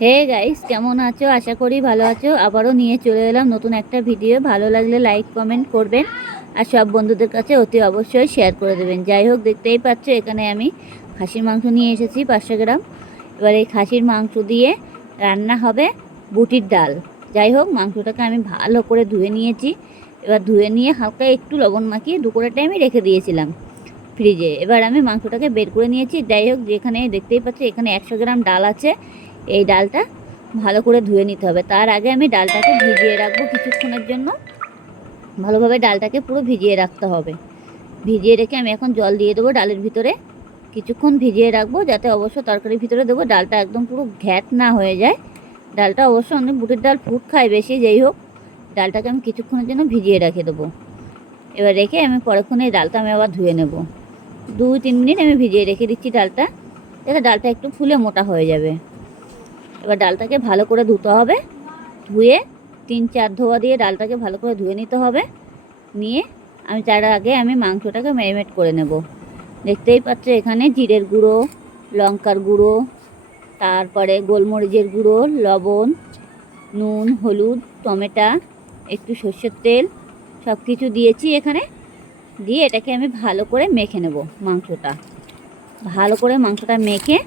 Hey guys কেমন আছো? আশা করি ভালো আছো। আবারও নিয়ে চলে এলাম নতুন একটা ভিডিও ভালো লাগলে লাইক কমেন্ট করবেন। আর সব বন্ধুদের কাছে অতি অবশ্যই শেয়ার করে দেবেন। যাই হোক, দেখতেই পাচ্ছ, এখানে আমি খাসির মাংস নিয়ে এসেছি পাঁচশো গ্রাম। এবার এই খাসির মাংস দিয়ে রান্না হবে বুটির ডাল। যাই হোক, মাংসটাকে আমি ভালো করে ধুয়ে নিয়েছি। এবার ধুয়ে নিয়ে হালকা একটু লবণ মাখিয়ে দুপুরের টাইমে রেখে দিয়েছিলাম ফ্রিজে এবার আমি মাংসটাকে বের করে নিয়েছি। যাই হোক, যেখানে দেখতেই পাচ্ছি, এখানে একশো গ্রাম ডাল আছে। এই ডালটা ভালো করে ধুয়ে নিতে হবে। তার আগে আমি ডালটাকে ভিজিয়ে রাখব কিছুক্ষণের জন্য। ভালোভাবে ডালটাকে পুরো ভিজিয়ে রাখতে হবে। ভিজিয়ে রেখে আমি এখন জল দিয়ে দেবো ডালের ভিতরে। কিছুক্ষণ ভিজিয়ে রাখব যাতে অবশ্য তরকারির ভিতরে দেবো ডালটা একদম পুরো ঘ্যাট না হয়ে যায়। ডালটা অবশ্য অনেক বুটের ডাল ফুট খায় বেশি, যেই হোক। ডালটাকে আমি কিছুক্ষণের জন্য ভিজিয়ে রেখে দেবো। এবার রেখে আমি পরেক্ষণে এই ডালটা আমি আবার ধুয়ে নেব। দুই তিন মিনিট আমি ভিজিয়ে রেখে দিচ্ছি ডালটা। যাতে ডালটা একটু ফুলে মোটা হয়ে যাবে। এবার ডালটাকে ভালো করে ধুতে হবে। ধুয়ে তিন চার ধোয়া দিয়ে ডালটাকে ভালো করে ধুয়ে নিতে হবে। নিয়ে আমি তার আগে আমি মাংসটাকে ম্যারিনেট করে নেব। দেখতেই পাচ্ছ এখানে জিরের গুঁড়ো, লঙ্কার গুঁড়ো, তারপরে গোলমরিচের গুঁড়ো, লবণ, নুন, হলুদ, টমেটো, একটু সর্ষের তেল সব কিছু দিয়েছি এখানে। দিয়ে এটাকে আমি ভালো করে মেখে নেব মাংসটা। ভালো করে মাংসটা মেখে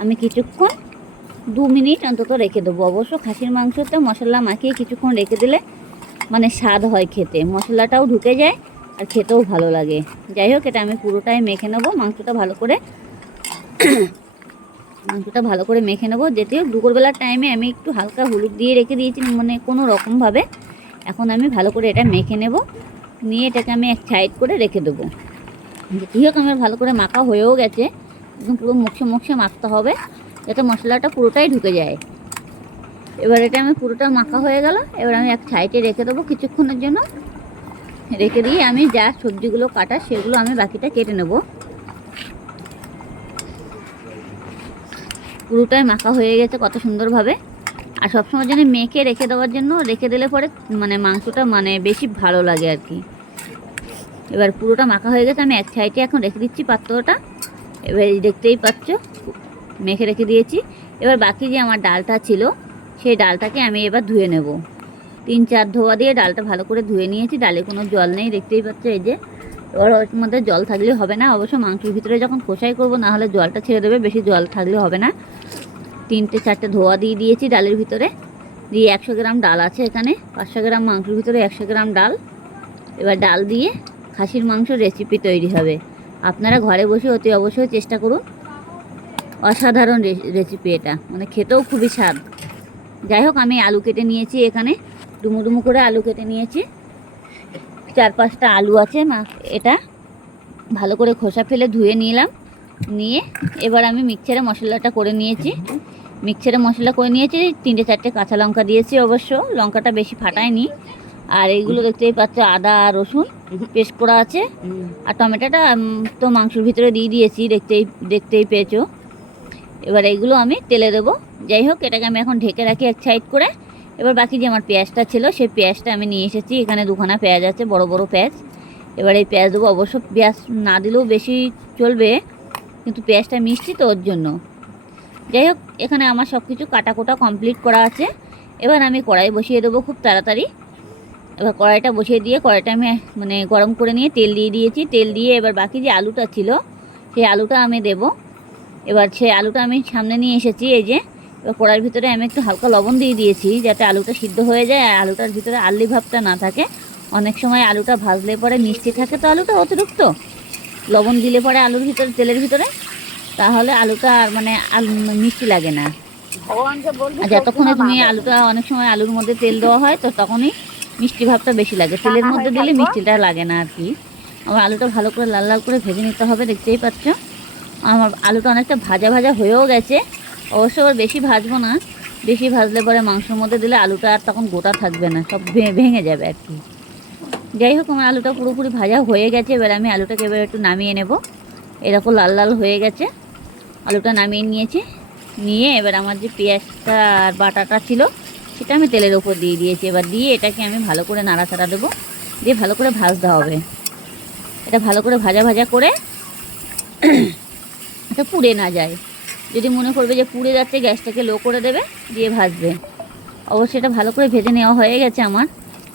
আমি কিছুক্ষণ দু মিনিট অন্তত রেখে দেবো। অবশ্য খাসির মাংসতে মশলা মাখিয়ে কিছুক্ষণ রেখে দিলে মানে স্বাদ হয় খেতে। মশলাটাও ঢুকে যায় আর খেতেও ভালো লাগে। যাই হোক, এটা আমি পুরোটাই মেখে নেব। মাংসটা ভালো করে মাংসটা ভালো করে মেখে নেব। যেতে হোক দুপুরবেলার টাইমে আমি একটু হালকা হলুদ দিয়ে রেখে দিয়েছি মানে কোনো রকমভাবে এখন আমি ভালো করে এটা মেখে নেব। নিয়ে এটাকে আমি এক সাইড করে রেখে দেবো। যেতে হোক, আমার ভালো করে মাখা হয়েও গেছে। একদম পুরো মুখে মুখে মাখতে হবে। যাতে মশলাটা পুরোটাই ঢুকে যায়। এবার এটা আমি পুরোটা মাখা হয়ে গেল। এবার আমি এক সাইডে রেখে দেবো কিছুক্ষণের জন্য। রেখে দিয়ে আমি যা সবজিগুলো কাটা সেগুলো আমি বাকিটা কেটে নেব। পুরোটাই মাখা হয়ে গেছে কত সুন্দরভাবে। আর সবসময় জন্য মেখে রেখে দেওয়ার জন্য, রেখে দিলে পরে মানে মাংসটা মানে বেশি ভালো লাগে আর কি। এবার পুরোটা মাখা হয়ে গেছে, আমি এক সাইডে এখন রেখে দিচ্ছি পাত্রটা। এবার দেখতেই পাচ্ছ মেখে রেখে দিয়েছি। এবার বাকি যে আমার ডালটা ছিল, সেই ডালটাকে আমি এবার ধুয়ে নেব। তিন চার ধোয়া দিয়ে ডালটা ভালো করে ধুয়ে নিয়েছি, ডালে কোনো জল নেই, দেখতেই পাচ্ছ এই যে। এবার ওর মধ্যে জল থাকলে হবে না, অবশ্য মাংসের ভিতরে যখন কষাই করব নাহলে জলটা ছেড়ে দেবে, বেশি জল থাকলে হবে না। তিনটে চারটে ধোয়া দিয়ে দিয়েছি ডালের ভিতরে। দিয়ে একশো গ্রাম ডাল আছে এখানে, পাঁচশো গ্রাম মাংসের ভিতরে একশো গ্রাম ডাল। এবার ডাল দিয়ে খাসির মাংস রেসিপি তৈরি হবে। আপনারা ঘরে বসে অতি অবশ্যই চেষ্টা করুন। অসাধারণ রেসিপি এটা। মানে খেতেও খুবই স্বাদ। যাই হোক আমি আলু কেটে নিয়েছি এখানে। ডুমু ডুমু করে আলু কেটে নিয়েছি। চার পাঁচটা আলু আছে মা, এটা। ভালো করে খোসা ফেলে ধুয়ে নিলাম। নিয়ে এবার আমি মিক্সারে মশলাটা করে নিয়েছি। মিক্সারে মশলা করে নিয়েছি, তিনটে চারটে কাঁচা লঙ্কা দিয়েছি অবশ্য। লঙ্কাটা বেশি ফাটায়নি। আর এইগুলো দেখতেই পাচ্ছ, আদা, রসুন পেস্ট করা আছে। আর টমেটোটা তো মাংসের ভিতরে দিয়ে দিয়েছি, দেখতেই দেখতেই পেয়েছ। এবার এইগুলো আমি তেলে দেবো। যাই হোক, এটাকে আমি এখন ঢেকে রাখি এক সাইড করে। এবার বাকি যে আমার পেঁয়াজটা ছিল সেই পেঁয়াজটা আমি নিয়ে এসেছি। এখানে দুখানা পেঁয়াজ আছে, বড় বড় পেঁয়াজ। এবার এই পেঁয়াজ দেবো। অবশ্য পেঁয়াজ না দিলেও বেশি চলবে, কিন্তু পেঁয়াজটা মিষ্টি তো ওর জন্য। যাই হোক, এখানে আমার সব কিছু কাটা কোটা কমপ্লিট করা আছে। এবার আমি কড়াই বসিয়ে দেবো খুব তাড়াতাড়ি। এবার কড়াইটা বসিয়ে দিয়ে, কড়াইটা আমি মানে গরম করে নিয়ে তেল দিয়ে দিয়েছি। তেল দিয়ে এবার বাকি যে আলুটা ছিল, সেই আলুটা আমি দেবো। এবার সেই আলুটা আমি সামনে নিয়ে এসেছি এই যে। এবার কড়ার ভিতরে আমি একটু হালকা লবণ দিয়ে দিয়েছি যাতে আলুটা সিদ্ধ হয়ে যায় আর আলুটার ভিতরে আল্লি ভাবটা না থাকে। অনেক সময় আলুটা ভাজলে পরে মিষ্টি থাকে তো আলুটা অতিরিক্ত। লবণ দিলে পরে আলুর ভিতরে তেলের ভিতরে। তাহলে আলুটা আর মানে আলু মিষ্টি লাগে না। যতক্ষণে তুমি আলুটা অনেক সময় আলুর মধ্যে তেল দেওয়া হয় তো তখনই মিষ্টি ভাবটা বেশি লাগে। তেলের মধ্যে দিলে মিষ্টিটা লাগে না আর কি। আমার আলুটা ভালো করে লাল লাল করে ভেজে নিতে হবে দেখতেই পাচ্ছ। আমার আলুটা অনেকটা ভাজা ভাজা হয়েও গেছে। অবশ্য আবার বেশি ভাজবো না। বেশি ভাজলে পরে মাংসের মধ্যে দিলে আলুটা আর তখন গোটা থাকবে না, সব ভেঙে যাবে আর কি। যাই হোক, আমার আলুটা পুরোপুরি ভাজা হয়ে গেছে। এবার আমি আলুটাকে এবার একটু নামিয়ে নেব। এরকম লাল লাল হয়ে গেছে। আলুটা নামিয়ে নিয়েছি। নিয়ে এবার আমার যে পেঁয়াজটা আর বাটাটা ছিল, সেটা আমি তেলের ওপর দিয়ে দিয়েছি। এবার দিয়ে এটাকে আমি ভালো করে নাড়াচাড়া দেবো। দিয়ে ভালো করে ভাজতে হবে। এটা ভালো করে ভাজা ভাজা করে এটা পুড়ে না যায়। যদি মনে করবে যে পুড়ে যাচ্ছে, গ্যাসটাকে লো করে দেবে, দিয়ে ভাজবে। অবশ্যই এটা ভালো করে ভেজে নেওয়া হয়ে গেছে আমার।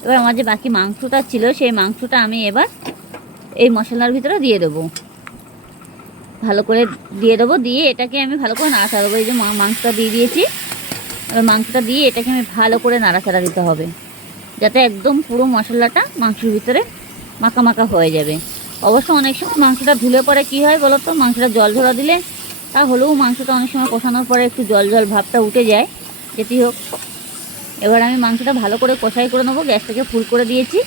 এবার আমার যে বাকি মাংসটা ছিল, সেই মাংসটা আমি এবার এই মশলার ভিতরে দিয়ে দেবো। ভালো করে দিয়ে দেবো, দিয়ে এটাকে আমি ভালো করে নাড়াচাড়া দেবো এই যে মাংসটা দিয়ে দিয়েছি, এবার মাংসটা দিয়ে এটাকে আমি ভালো করে নাড়াচাড়া দিতে হবে। যাতে একদম পুরো মশলাটা মাংসের ভিতরে মাখা মাখা হয়ে যাবে। অবশ্য অনেক সময় মাংসটা ধুলে পরে কি হয় বলো তো মাংসটা জল ঝরা দিলে তা হলেও মাংসটা অনেক সময় কষানোর পরে একটু জল জল ভাবটা উঠে যায়। যেটি হোক। এবার আমি মাংসটা ভালো করে কষাই করে নেব। গ্যাসটাকে ফুল করে দিয়েছি।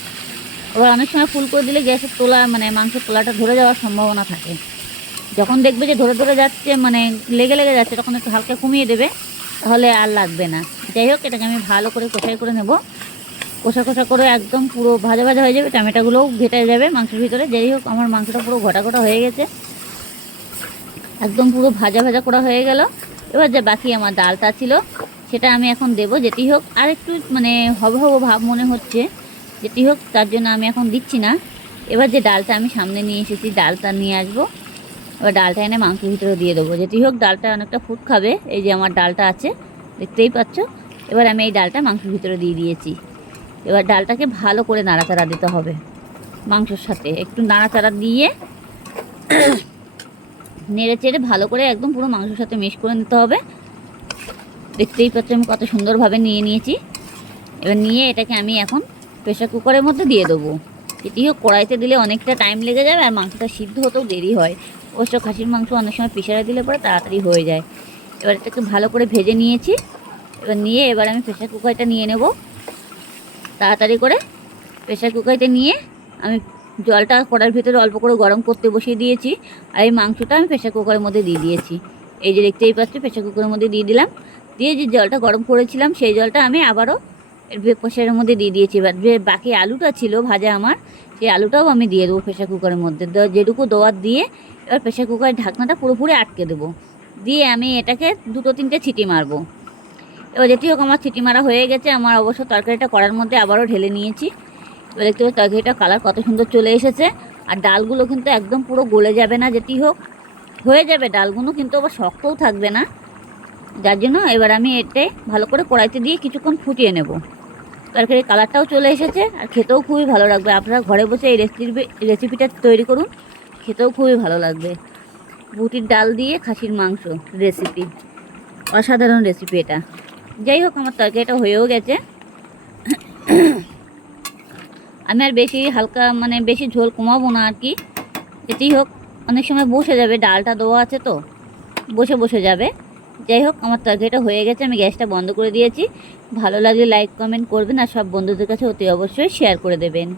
এবার অনেক সময় ফুল করে দিলে গ্যাসের তোলা মানে মাংসের তোলাটা ধরে যাওয়ার সম্ভাবনা থাকে। যখন দেখবে যে ধরে ধরে যাচ্ছে মানে লেগে লেগে যাচ্ছে, তখন একটু হালকা কমিয়ে দেবে, তাহলে আর লাগবে না। যাই হোক, এটাকে আমি ভালো করে কষাই করে নেব। কষা কষা করে একদম পুরো ভাজা ভাজা হয়ে যাবে, টমেটোগুলোও ঘেটে যাবে, মাংসের ভিতরে। যাই হোক, আমার মাংসটা পুরো ঘটা ঘটা হয়ে গেছে। একদম পুরো ভাজা ভাজা করা হয়ে গেল। এবার যে বাকি আমার ডালটা ছিল, সেটা আমি এখন দেবো, যেটি হোক। আর একটু মানে হব হব ভাব মনে হচ্ছে, যেটি হোক, তার জন্য আমি এখন দিচ্ছি না। এবার যে ডালটা আমি সামনে নিয়ে এসেছি, ডালটা নিয়ে আসব। এবার ডালটা এনে মাংসের ভিতরে দিয়ে দেবো। যেটি হোক, ডালটা অনেকটা ফুট খাবে, এই যে আমার ডালটা আছে, দেখতেই পাচ্ছ। এবার আমি এই ডালটা মাংসের ভিতরে দিয়ে দিয়েছি। এবার ডালটাকে ভালো করে নাড়াচাড়া দিতে হবে মাংসের সাথে। একটু নাড়াচাড়া দিয়ে নেড়ে চেড়ে ভালো করে একদম পুরো মাংসের সাথে মিক্স করে নিতে হবে। দেখতেই পাচ্ছ আমি কত সুন্দরভাবে নিয়ে নিয়েছি। এবার নিয়ে এটাকে আমি এখন প্রেশার কুকারের মধ্যে দিয়ে দেবো। হোক, কড়াইতে দিলে অনেকটা টাইম লেগে যাবে আর মাংসটা সিদ্ধ হতেও দেরি হয়। অবশ্য খাসির মাংস অনেক সময় প্রেশারে দিলে পরে তাড়াতাড়ি হয়ে যায়। এবার এটাকে ভালো করে ভেজে নিয়েছি। এবার নিয়ে এবার আমি প্রেশার কুকারটা নিয়ে নেব। তাড়াতাড়ি করে প্রেশার কুকারটা নিয়ে আমি জলটা কড়ার ভিতরে অল্প করে গরম করতে বসিয়ে দিয়েছি আর এই মাংসটা আমি প্রেশার কুকারের মধ্যে দিয়ে দিয়েছি। এই যে দেখতেই পাচ্ছি প্রেশার কুকারের মধ্যে দিয়ে দিলাম। দিয়ে যে জলটা গরম করেছিলাম, সেই জলটা আমি আবারও প্রেশারের মধ্যে দিয়ে দিয়েছি। এবার যে বাকি আলুটা ছিল ভাজা আমার, সেই আলুটাও আমি দিয়ে দেবো প্রেশার কুকারের মধ্যে। যেটুকু দেওয়ার দিয়ে এবার প্রেশার কুকারের ঢাকনাটা পুরোপুরি আটকে দেবো। দিয়ে আমি এটাকে দুটো তিনটে ছিটি মারবো। এবার যেটি হোক আমার ছিটি মারা হয়ে গেছে। আমার অবশ্য তরকারিটা করার মধ্যে আবারও ঢেলে নিয়েছি। এবার দেখতে পাচ্ছি তরকারিটা কালার কত সুন্দর চলে এসেছে। আর ডালগুলো কিন্তু একদম পুরো গলে যাবে না, যেটি হোক। হয়ে যাবে, ডালগুলো কিন্তু আবার শক্তও থাকবে না। যার জন্য এবার আমি এতে ভালো করে কড়াইতে দিয়ে কিছুক্ষণ ফুটিয়ে নেব। তরকারির কালারটাও চলে এসেছে, আর খেতেও খুবই ভালো লাগবে। আপনারা ঘরে বসে এই রেসিপি রেসিপিটা তৈরি করুন, খেতেও খুবই ভালো লাগবে। বুটির ডাল দিয়ে খাসির মাংস রেসিপি অসাধারণ রেসিপি এটা। যাই হোক আমার তরকারিটা হয়েও গেছে। আমি আর বেশি হালকা মানে বেশি ঝোল কমাবো না আর কি। এতেই হোক, অনেক সময় বসে যাবে, ডালটা দেওয়া আছে তো, বসে বসে যাবে। যাই হোক আমার তরকারিটা হয়ে গেছে, আমি গ্যাসটা বন্ধ করে দিয়েছি। ভালো লাগলে লাইক কমেন্ট করবেন, আর সব বন্ধুদের কাছে অতি অবশ্যই শেয়ার করে দেবেন।